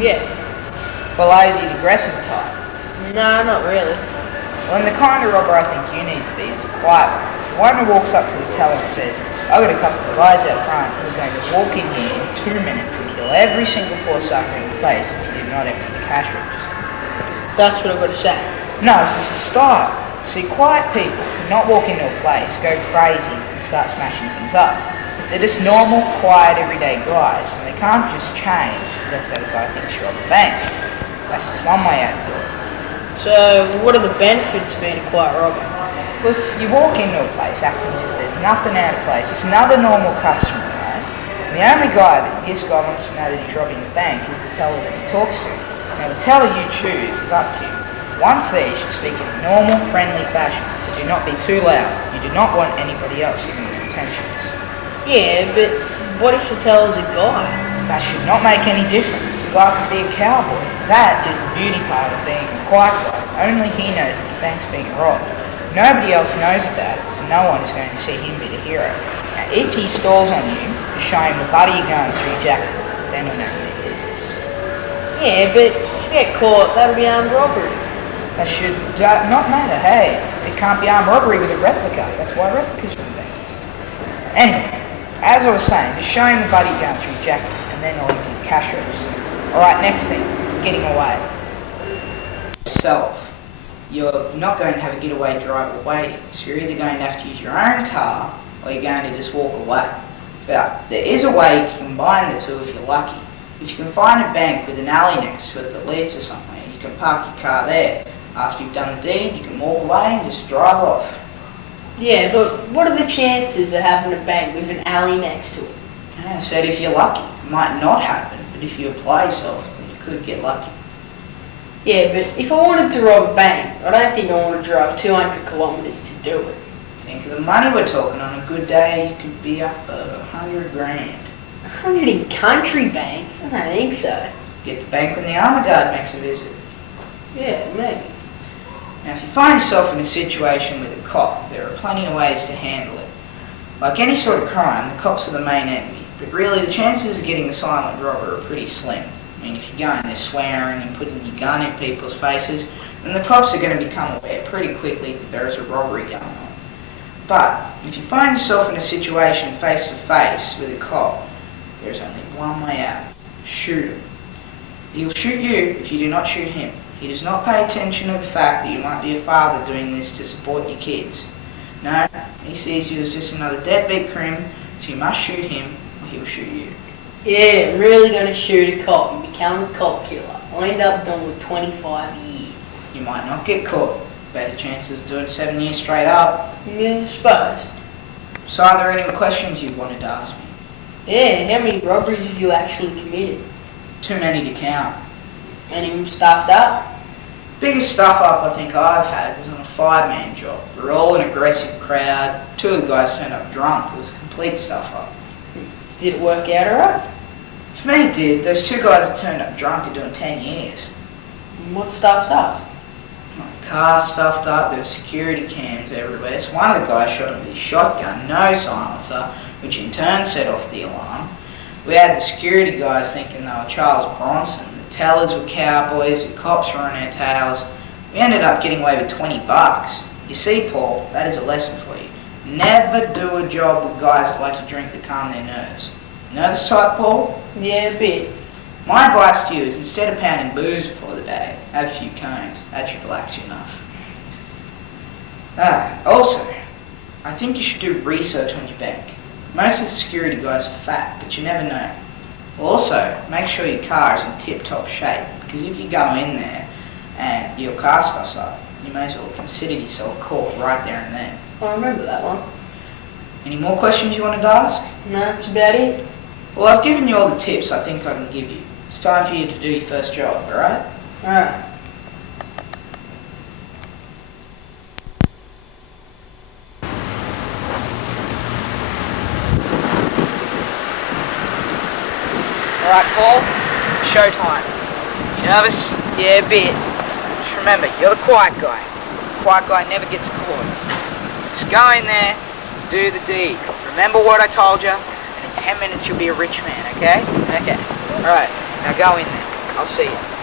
Yeah. Well, are you the aggressive type? No, not really. Well, then the kind of robber I think you need to be is the quiet one. The one who walks up to the teller and says, I've got a couple of guys out front who are going to walk in here in 2 minutes and kill every single poor sucker in the place if you do not empty the cash register. That's what I've got to say. No, it's just a style. See, quiet people do not walk into a place, go crazy and start smashing things up. They're just normal, quiet, everyday guys, and they can't just change because that's how the guy thinks you rob a bank. That's just one way out of it. So, what are the benefits of being a quiet robber? Well, if you walk into a place acting as if there's nothing out of place, it's another normal customer, right? And the only guy that this guy wants to know that he's robbing the bank is the teller that he talks to. Now, the teller you choose is up to you. Once there, you should speak in a normal, friendly fashion. But do not be too loud. You do not want anybody else hearing your intentions. Yeah, but what if the teller's a guy? That should not make any difference. The guy could be a cowboy. That is the beauty part of being a quiet guy. Only he knows that the bank's being robbed. Nobody else knows about it, so no one is going to see him be the hero. Now, if he stalls on you, just show him the butt of your gun through your jacket. Then he'll know who it is. Yeah, but if you get caught, that'll be armed robbery. That should not matter. Hey, it can't be armed robbery with a replica. That's why replicas were invented. Anyway, as I was saying, just show him the butt of your gun through your jacket, and then he'll empty your cash register. Alright, next thing, getting away. Yourself. You're not going to have a getaway driver waiting, so you're either going to have to use your own car or you're going to just walk away. But there is a way you can combine the two if you're lucky. If you can find a bank with an alley next to it that leads to somewhere, you can park your car there. After you've done the deed, you can walk away and just drive off. Yeah, but what are the chances of having a bank with an alley next to it? I said if you're lucky. It might not happen, but if you apply yourself, then you could get lucky. Yeah, but if I wanted to rob a bank, I don't think I want to drive 200 kilometres to do it. Think of the money we're talking. On a good day, you could be up 100 grand. 100 in country banks? I don't think so. Get the bank when the armour guard makes a visit. Yeah, maybe. Now, if you find yourself in a situation with a cop, there are plenty of ways to handle it. Like any sort of crime, the cops are the main enemy, but really the chances of getting a silent robber are pretty slim. I mean, if you go in there swearing and putting your gun in people's faces, then the cops are going to become aware pretty quickly that there is a robbery going on. But if you find yourself in a situation face to face with a cop, there's only one way out. Shoot him. He'll shoot you if you do not shoot him. He does not pay attention to the fact that you might be a father doing this to support your kids. No, he sees you as just another deadbeat crim, so you must shoot him or he will shoot you. Yeah, I'm really going to shoot a cop and become a cop killer. I'll end up done with 25 years. You might not get caught. Better chances of doing 7 years straight up. Yeah, I suppose. So are there any questions you wanted to ask me? Yeah, how many robberies have you actually committed? Too many to count. Any of them stuffed up? Biggest stuff up I think I've had was on a 5-man job. We were all an aggressive crowd. 2 of the guys turned up drunk. It was a complete stuff up. Did it work out alright? For me it did. Those 2 guys that turned up drunk are doing 10 years. And what stuffed up? My car stuffed up, there were security cams everywhere. So one of the guys shot him with his shotgun, no silencer, which in turn set off the alarm. We had the security guys thinking they were Charles Bronson. The tellers were cowboys, the cops were on their tails. We ended up getting away with 20 bucks. You see, Paul, that is a lesson for you. Never do a job with guys that like to drink to calm their nerves. You know this type, Paul? Yeah, a bit. My advice to you is instead of pounding booze before the day, have a few cones. That should relax you enough. Also, I think you should do research on your bank. Most of the security guys are fat, but you never know. Also, make sure your car is in tip-top shape, because if you go in there and your car stuffs up, you may as well consider yourself caught right there and then. I remember that one. Any more questions you wanted to ask? No, that's about it. Well, I've given you all the tips I think I can give you. It's time for you to do your first job, alright? Alright. Alright, Paul, showtime. You nervous? Yeah, a bit. Just remember, you're the quiet guy. The quiet guy never gets caught. Just go in there, do the deed. Remember what I told you, and in 10 minutes you'll be a rich man, okay? Okay. Alright, now go in there. I'll see you.